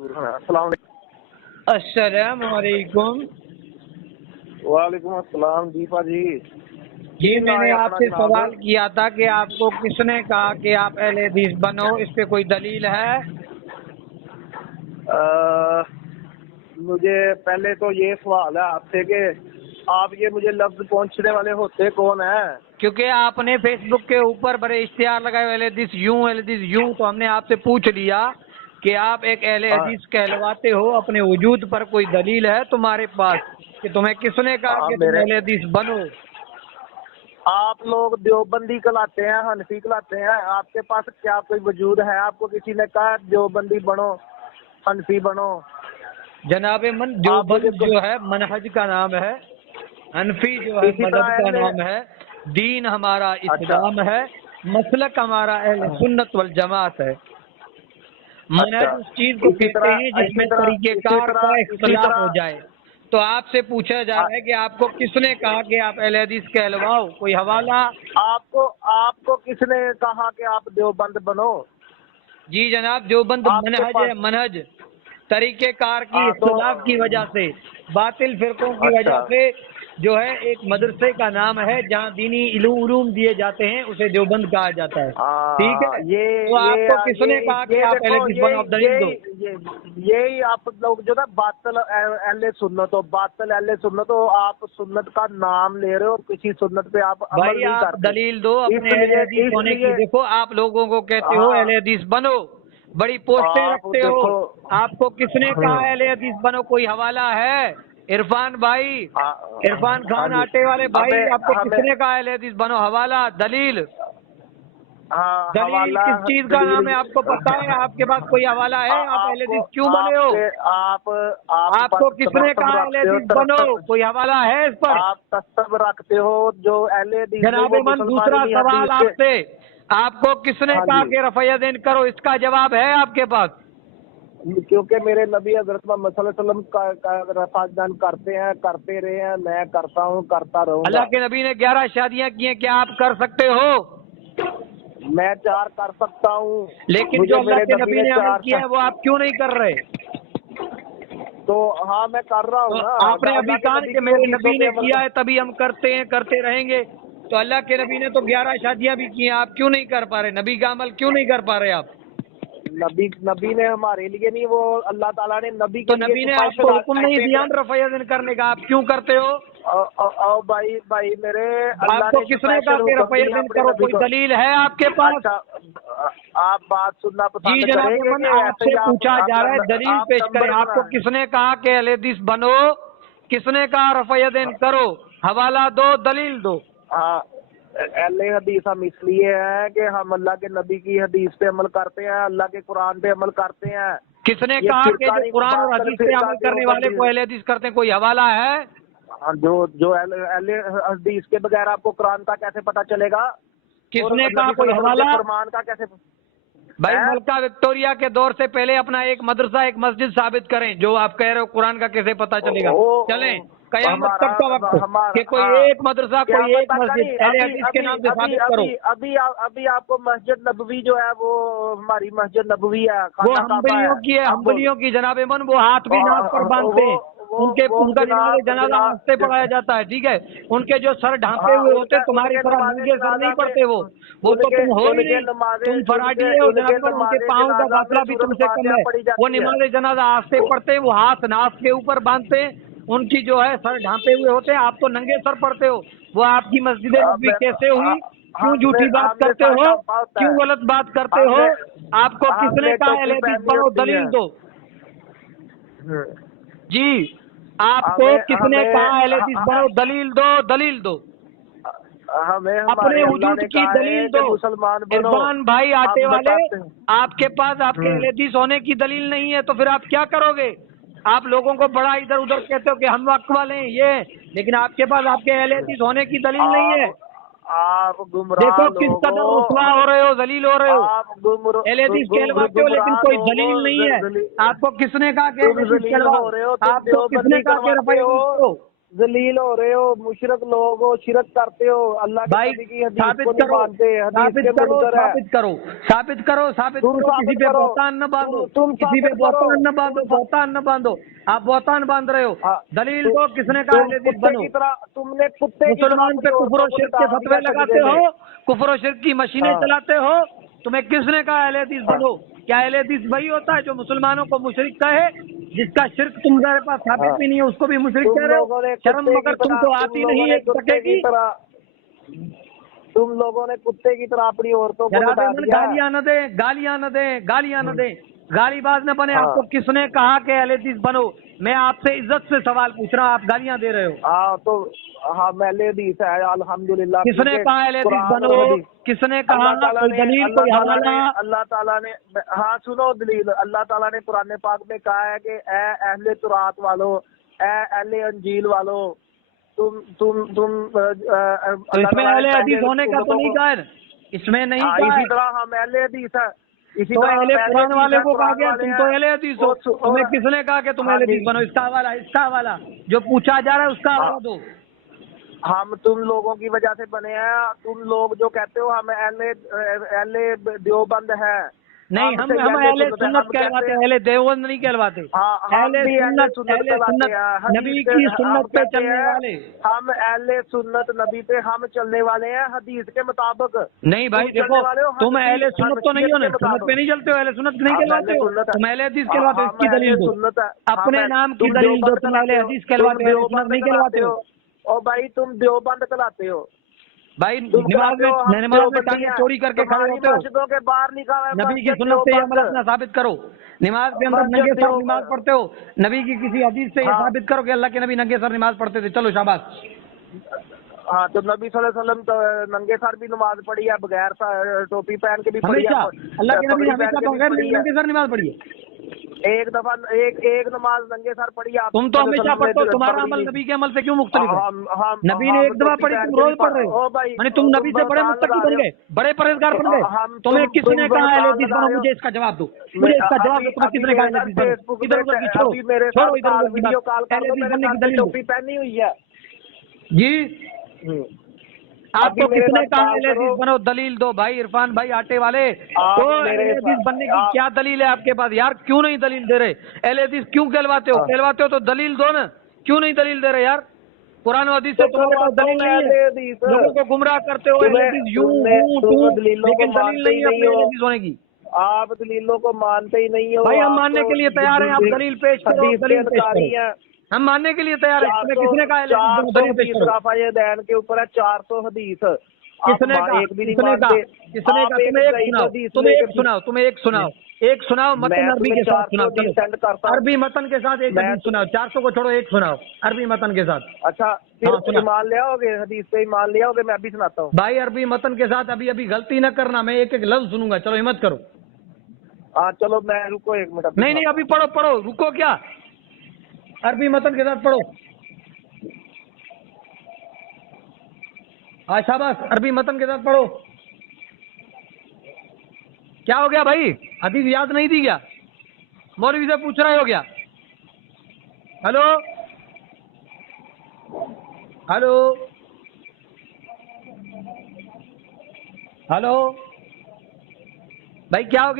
السلام علیکم۔ السلام علیکم۔ وعلیکم السلام۔ جی جی جی میں نے آپ سے سوال کیا تھا کہ آپ کو کس نے کہا کہ آپ اہل حدیث بنو، اس پہ کوئی دلیل ہے؟ مجھے پہلے تو یہ سوال ہے آپ سے کہ آپ یہ مجھے لفظ پہنچنے والے ہوتے کون ہیں؟ کیونکہ آپ نے فیس بک کے اوپر بڑے اشتہار لگائے اہل حدیث یوں اہل حدیث یوں، تو ہم نے آپ سے پوچھ لیا کہ آپ ایک اہل حدیث کہلواتے ہو، اپنے وجود پر کوئی دلیل ہے تمہارے پاس کہ تمہیں کس نے کہا کہ تم اہل حدیث بنو؟ آپ لوگ دیوبندی کہلاتے ہیں، حنفی کہلاتے ہیں، آپ کے پاس کیا کوئی وجود ہے؟ آپ کو کسی نے کہا دیوبندی بنو، حنفی بنو؟ جناب من دیوبند جو ہے منہج کا نام ہے، حنفی جو ہے مذہب کا نام ہے، دین ہمارا اسلام ہے، مسلک ہمارا اہل سنت والجماعت ہے۔ منہج اس چیز کو کہتے ہیں جس میں طریقہ کار کا اختلاف ہو جائے۔ تو آپ سے پوچھا جا رہا ہے کہ آپ کو کس نے کہا کہ آپ اہل حدیث کہلواؤ؟ کوئی حوالہ؟ آپ کو کس نے کہا کہ آپ دیوبند بنو؟ جی جناب، دیوبند منہج ہے، منہج طریقہ کار کی اختلاف کی وجہ سے، باطل فرقوں کی وجہ سے جو ہے ایک مدرسے کا نام ہے جہاں دینی علوم دیے جاتے ہیں، اسے دیوبند کہا جاتا ہے۔ ٹھیک ہے، تو آپ کو کس نے کہا کہ آپ اہل حدیث بنو؟ دلیل دو۔ یہی آپ لوگ جو نا باطل اہل سنت ہو، باطل اہل سنت ہو، آپ سنت کا نام لے رہے ہو، کسی سنت پہ آپ عمل بھائی نہیں آپ کرتے۔ دلیل دو اپنے اہل حدیث ہونے کی۔ دیکھو آپ لوگوں کو کہتے ہو اہل حدیث بنو، بڑی پوسٹیں رکھتے ہو، آپ کو کس نے کہا اہل حدیث بنو؟ کوئی حوالہ ہے؟ عرفان بھائی، عرفان خان آٹے والے بھائی، آپ کو کس نے کہا اہل حدیث بنو؟ حوالہ، دلیل؟ دلیل کس چیز کا نام ہے آپ کو پتا ہے؟ آپ کے پاس کوئی حوالہ ہے؟ آپ اہل حدیث کیوں بنے ہو؟ آپ کو کس نے کہا اہل حدیث بنو؟ کوئی حوالہ ہے اس پر؟ آپ تصب رکھتے ہو جو اہل حدیث جناب من دوسرا سوال آپ سے، آپ کو کس نے کہا کہ رفع دین کرو؟ اس کا جواب ہے آپ کے پاس؟ کیونکہ میرے نبی حضرت محمد صلی اللہ علیہ وسلم رفع دین کرتے ہیں، کرتے رہے ہیں، میں کرتا ہوں، کرتا رہوں گا۔ اللہ کے نبی نے 11 شادیاں کی ہیں، کیا آپ کر سکتے ہو؟ میں 4 کر سکتا ہوں، لیکن جو اللہ کے نبی نے عمل کیا ہے وہ آپ کیوں نہیں کر رہے؟ تو ہاں میں کر رہا ہوں نا۔ آپ نے ابھی کہا کہ میرے نبی نے کیا ہے تبھی ہم کرتے ہیں، کرتے رہیں گے۔ تو اللہ کے نبی نے تو 11 شادیاں بھی کی ہیں، آپ کیوں نہیں کر پا رہے؟ نبی کا عمل کیوں نہیں کر پا رہے آپ؟ نبی نے ہمارے لیے نہیں، وہ اللہ تعالیٰ نے نبی تو کے لیے نبی نے آپ کو حکم نہیں دیا رفع دین کرنے کا، آپ کیوں کرتے ہو؟ بھائی میرے آپ کو کس نے کہا کہ رفع دین کرو؟ کوئی دلیل ہے آپ کے پاس؟ آپ بات سننا پسند جی کریں جناب گے من، کہ آپ سے پوچھا جا رہا ہے، دلیل پیش کریں۔ آپ کو کس نے کہا کہ اہل حدیث بنو؟ کس نے کہا رفع دین کرو؟ حوالہ دو، دلیل دو۔ اہل حدیث ہم اس لیے ہیں کہ ہم اللہ کے نبی کی حدیث پہ عمل کرتے ہیں، اللہ کے قرآن پہ عمل کرتے ہیں۔ کس نے کہا کہ جو قرآن اور حدیث پہ عمل کرنے والے کو اہل حدیث کرتے ہیں؟ کوئی حوالہ ہے؟ جو اہل حدیث کے بغیر آپ کو قرآن کا کیسے پتہ چلے گا؟ کس نے کہا؟ کوئی حوالہ؟ فرمان کا کیسے؟ بھائی ملکہ وکٹوریہ کے دور سے پہلے اپنا ایک مدرسہ، ایک مسجد ثابت کریں۔ جو آپ کہہ رہے ہو قرآن کا کیسے پتہ چلے گا؟ چلیں قیامت تک کا وقت کہ کوئی ایک مدرسہ، کوئی ایک مسجد اہل حدیث کے نام سے ثابت کرو۔ ابھی آپ کو مسجد نبوی جو ہے وہ ہماری مسجد نبوی ہے، وہ ہمبلیوں کی ہے، ہمبلیوں کی جناب من، وہ ہاتھ بھی ناک پر باندھتے ہیں، ان کا نماز جنازہ ہاتھ سے پڑھایا جاتا ہے، ٹھیک ہے؟ ان کے جو سر ڈھانپے ہوئے ہوتے تمہاری طرح ننگے سر نہیں پڑتے، وہ تو تم ہو ہی نہیں، تم فراڈی ہو جناب من۔ ان کے پاؤں کا فاصلہ بھی تم سے کم ہے، وہ نماز جنازہ ہاتھ سے پڑھتے، وہ ہاتھ ناف کے اوپر باندھتے، ان کی جو ہے سر ڈھانپے ہوئے ہوتے ہیں، آپ تو ننگے سر پڑھتے ہو۔ وہ آپ کی مسجد نبوی کیسے ہوئی؟ کیوں جھوٹی بات کرتے ہو؟ کیوں غلط بات کرتے ہو؟ آپ کو کس نے کہا اہل حدیث بنو؟ دلیل دو۔ جی آپ کو کس نے کہا اہل حدیث بنو؟ دلیل دو، دلیل دو، اپنے وجود کی دلیل دو۔ عرفان بھائی آٹے والے، آپ کے پاس آپ کے اہل حدیث ہونے کی دلیل نہیں ہے تو پھر آپ کیا کرو گے؟ آپ لوگوں کو بڑا ادھر ادھر کہتے ہو کہ ہم وقت والے ہیں یہ، لیکن آپ کے پاس آپ کے اہل حدیث ہونے کی دلیل نہیں ہے۔ دیکھو کس قدر رسوا ہو رہے ہو، ذلیل ہو رہے ہو، اہل حدیث کہلواتے ہو لیکن کوئی دلیل نہیں ہے۔ آپ کو کس نے کہا کہ اہل حدیث کہلواؤ؟ آپ کو کس نے کہا کہ رفع حدیث کرو؟ जलील हो रहे हो, मुशरक लोग हो, शिरक करते हो, अल्लाह के भाई नबी की हदीस साबित को नहीं करो, मानते, हदीस साबित के करो, मुनकर है। साबित करो, साबित करो, साबित तुम करो, किसी साबित पे करो, बहतान न बांधो, तुम किसी पे साबित करो, बहतान न बांधो, बहतान न बांधो, आप बहतान बांध रहे हो। हाँ, दलील दो, किसने कहा तुम अहले हदीस कुत्ते बनो। की तरह, तुमने कुत्ते की तरह मुसलमान अपनी पे कुफर औरतों और को शिर्क के निकाल फतवे दिया लगाते सजदे में। हो, कुफर और शिर्क की मशीनें हाँ, चलाते हो, तुम्हें किसने कहा अहले हदीस हाँ, बनो। क्या अहले हदीस वही होता है जो मुसलमानों को मुशरिक कहे, जिसका शिर्क तुम्हारे पास साबित हाँ। भी नहीं है उसको भी मुशरिक तुम कह रहे हो। लोगों ने शर्म कुत्ते की मगर तरह, तुमको तुम आती लोगों नहीं ने है एक कुत्ते टके की की। तरह, तुम लोगों ने कुत्ते की तरह अपनी औरतों को जनाब लुटा अमन दिया। गालियां न दे, गालियां न दे, गालियां न दे, गालीबाज न बने। हाँ, आपको किसने कहा कि अहले हदीस बनो। मैं आपसे इज्जत से सवाल पूछ रहा हूँ, आप गालियां दे रहे हो। हाँ तो हाँ मैले हदीस है अल्हम्दुलिल्लाह। किसने क्योंकि कहा अहले हदीस कुरान बनो, और हदीस, किसने कहा, अल्लाह ताला कोई ने दलील, अल्लाह कोई ताला ने हवाला। अल्लाह ताला ने हाँ सुनो दलील, अल्लाह ताला ने कुरान पाक में कहा है कि ए अहले तुरात वालों, ए अहले अंजील वालों, तुम तो अल्लाह इसमें ताला ने अहले पहले हदीस होने का तो उम्मतों नहीं को, कहा है, इसमें नहीं हाँ कहा इसी है। तरह हम अहले हदीस है, इसी तो तरह हम अहले अहले कुरान हदीस वाले है, को कहा कुरान गया वाले तुम तो हैं। अहले हदीस हो। तुम्हें किसने कहा कि तुम हाँ अहले जी, हदीस बनो। इसका हवाला जो पूछा जा रहा है उसका हवाला हाँ, दो। हम तुम लोगों की वजह से बने हैं। तुम लोग जो कहते हो हम अहले देवबंद है, नहीं, हम अहले सुन्नत कहलवाते हैं, अहले देवबंद नहीं कहलवाते। हाँ हम अहले भी अहले सुन्नत, सुन्नत अहले कहलाते सुन्नत, हैं। नबी हदीस की हम सुन्नत पे कहते चलने हैं, वाले। हम अहले सुन्नत नबी पे हम चलने वाले हैं हदीस के मुताबिक। नहीं भाई तुम देखो, चलने वाले हो तुम अहले सुन्नत तो नहीं हो ना, के सुन्नत पे मुताबिक। नहीं चलते हो, अहले सुन्नत नहीं हम कहलवाते अहले हो, सुन्नत है, तुम अहले हदीस कहलवाते हो। हम इसकी अहले दलील दो, सुन्नत है। अपने नाम की तुम दलील दो। देवबंद तुम अहले कहलाते हो, हदीस तुम कहलवाते हो, अहले सुन्नत देवबंद नहीं कहलाते कहलवाते हो, हो। और भाई तुम देवबंद कहलाते हो। भाई तुम नमाज कहलाते हो हम में देवबंदी टांगे हैं। चोरी करके खड़े तुम्हारी होते हो। मस्जिदों के बाहर लिखा हुआ है नबी की मस्जिद सुन्नत से ये अमल देवबंद, अपना साबित करो। नमाज के अंदर नंगे मस्जिद सर देवबंद। नमाज पढ़ते हो, नबी की किसी हदीस से ये हाँ, साबित करो कि अल्लाह के नबी नंगे सर नमाज पढ़ते थे। चलो शाबाश। हाँ तो नबी सल्लल्लाहु अलैहि वसल्लम तो नंगे सर भी नमाज पढ़ी है, बगैर टोपी पहन के भी पढ़ी है, हमेशा अल्लाह के नबी ने पगड़ी पहन हमेशा के भी बगैर पढ़ी है। नंगे सर नमाज पढ़ी है। एक दफा एक नमाज नंगे सर पढ़ी है। तुम तो हमेशा पढ़ते हो, तुम्हारा अमल नबी के अमल से क्यों मुख्तलिफ है। हम नबी ने एक दफा टोपी पढ़ी, पहन तुम के भी रोज पढ़ रहे हो। ओ भाई, यानी तुम नबी से बड़े बहकान मुत्तकी लगा बन रहे हो। गए, बड़े परहेजगार बन गए। तुम्हें किसने कहा अहले हदीस बनो, मुझे इसका जवाब दो, मुझे इसका जवाब दो। तुम्हें किसने कहा अहले हदीस बनो। फेसबुक इधर उधर की छोड़ो, अभी मेरे छोड़ो साथ इधर उधर की वीडियो बात। कॉल कर अहले दो, हदीस मेरे बनने की सर पे दलील दो टोपी पहनी हुई है। जी। आपको अभी मेरे किसने साथ कहा कॉल अहले करो। हदीस बनो। दलील दो भाई, इरफान भाई आटे वाले। आप तो मेरे अहले हदीस बनने की आप क्या दलील है आपके पास यार। क्यों नहीं दलील दे रहे। अहले हदीस क्यों कहलवाते हो, हाँ। कहलवाते हो तो दलील दो ना। क्यों नहीं दलील दे रहे यार। कुरान और हदीस से तो तुम्हारे पास करवाता हूँ दलील मैं नहीं अहले है। हदीस। लोगों को गुमराह करते हो अहले हदीस यूं हूं तुम तू, दलीलों को लेकिन दलील मानते ही नहीं है नहीं अपने अहले हो। हदीस होने की। आप दलीलों को मानते ही नहीं हो। भाई हम आप मानने तो के लिए तैयार हैं, आप दलील पेश करो, हदीस के दलील पेश इनकारी करो। हैं। हम मानने के लिए तैयार हैं। तुम्हें 400 किसने कहा अहले हदीस बनो, दलील पेश 420 करो। राफा दैन के ऊपर है 400 हदीस। आप किसने कहा, एक भी नहीं किसने कहा, मानते। किसने कहा। आप एक तुम्हें एक ज़ईफ़ सुनाओ, हदीस तुम्हें लेके एक सुनाओ, तुम्हें एक सुनाओ, एक सुनाओ मतन मैं अरबी तुम्हें के साथ 400 सुनाओ। हदीस चलो सेंड करता हूँ। अरबी मतन के साथ एक मैं हदीस सुनाओ। 400 को छोड़ो, एक सुनाओ अरबी मतन के साथ। अच्छा हाँ, फिर सुना। ईमान ले आओगे, हदीस पे ईमान ले आओगे। मैं अभी सुनाता हूँ। भाई अरबी मतन के साथ अभी अभी गलती न करना, मैं एक एक लफ्ज सुनूंगा। चलो हिम्मत करो। हाँ चलो मैं रुको एक मिनट। नहीं नहीं अभी पढ़ो, पढ़ो, रुको क्या। अरबी मतन के साथ पढ़ो। हाँ शाबाश, अरबी मतन के साथ पढ़ो। क्या हो गया भाई, हदीस याद नहीं थी क्या। मौलवी से पूछ रहे हो क्या। हेलो हेलो हेलो भाई क्या हो गया।